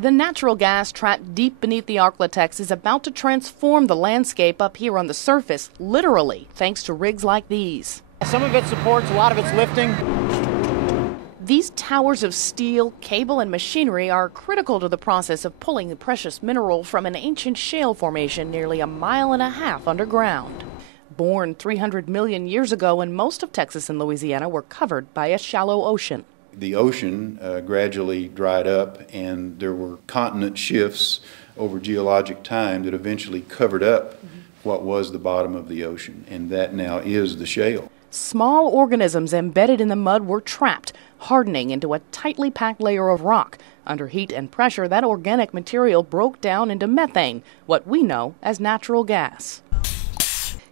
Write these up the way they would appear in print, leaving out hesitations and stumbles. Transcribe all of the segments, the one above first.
The natural gas trapped deep beneath the Arklatex is about to transform the landscape up here on the surface, literally, thanks to rigs like these. Some of it supports, a lot of it's lifting. These towers of steel, cable, and machinery are critical to the process of pulling the precious mineral from an ancient shale formation nearly 1.5 miles underground. Born 300 million years ago, when most of Texas and Louisiana were covered by a shallow ocean. The ocean gradually dried up, and there were continent shifts over geologic time that eventually covered up what was the bottom of the ocean, and that now is the shale. Small organisms embedded in the mud were trapped, hardening into a tightly packed layer of rock. Under heat and pressure, that organic material broke down into methane, what we know as natural gas.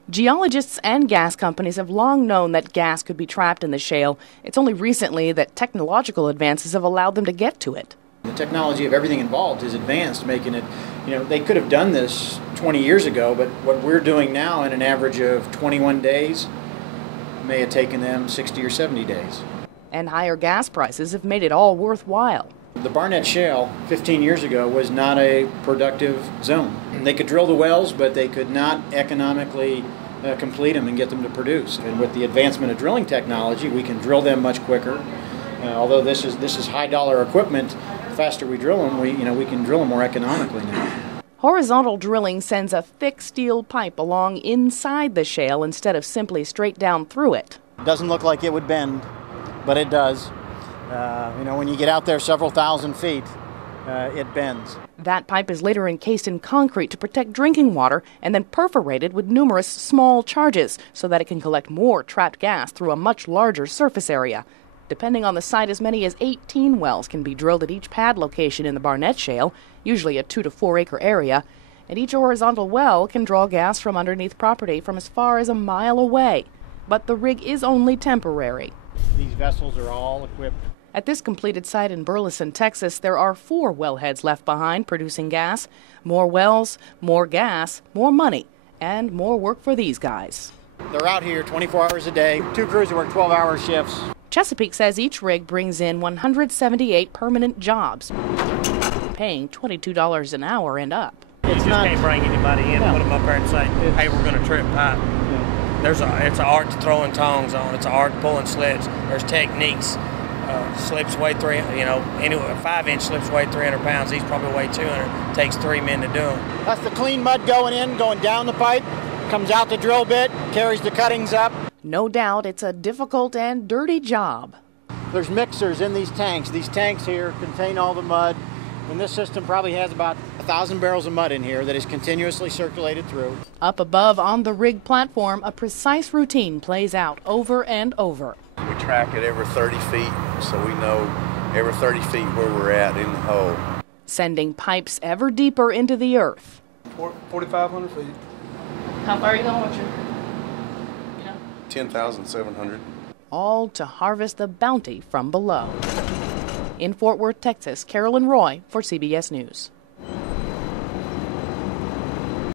Geologists and gas companies have long known that gas could be trapped in the shale. It's only recently that technological advances have allowed them to get to it. The technology of everything involved is advanced, making it, they could have done this 20 years ago, but what we're doing now in an average of 21 days may have taken them 60 or 70 days. And higher gas prices have made it all worthwhile. The Barnett Shale 15 years ago was not a productive zone. They could drill the wells, but they could not economically complete them and get them to produce. And with the advancement of drilling technology, we can drill them much quicker. Although this is high dollar equipment, the faster we drill them, we can drill them more economically now. Horizontal drilling sends a thick steel pipe along inside the shale instead of simply straight down through it. It doesn't look like it would bend, but it does. When you get out there several thousand feet, it bends. That pipe is later encased in concrete to protect drinking water and then perforated with numerous small charges so that it can collect more trapped gas through a much larger surface area. Depending on the site, as many as 18 wells can be drilled at each pad location in the Barnett Shale, usually a 2 to 4 acre area, and each horizontal well can draw gas from underneath property from as far as 1 mile away. But the rig is only temporary. These vessels are all equipped. At this completed site in Burleson, Texas, there are 4 wellheads left behind producing gas. More wells, more gas, more money, and more work for these guys. They're out here 24 hours a day, 2 crews that work 12-hour shifts. Chesapeake says each rig brings in 178 permanent jobs, paying $22 an hour and up. You just can't bring anybody in and put them up there and say, hey, we're going to trip pipe. It's an art to throwing tongs on. It's an art to pulling slips. There's techniques. Slips weigh 5-inch slips weigh 300 pounds. These probably weigh 200. Takes 3 men to do them. That's the clean mud going in, going down the pipe, comes out the drill bit, carries the cuttings up. No doubt it's a difficult and dirty job. There's mixers in these tanks. These tanks here contain all the mud. And this system probably has about 1,000 barrels of mud in here that is continuously circulated through. Up above on the rig platform, a precise routine plays out over and over. We track it every 30 feet, so we know every 30 feet where we're at in the hole. Sending pipes ever deeper into the earth. 4,500 feet. How far are you going with your? 10,700. All to harvest the bounty from below. In Fort Worth, Texas, Carolyn Roy for CBS News.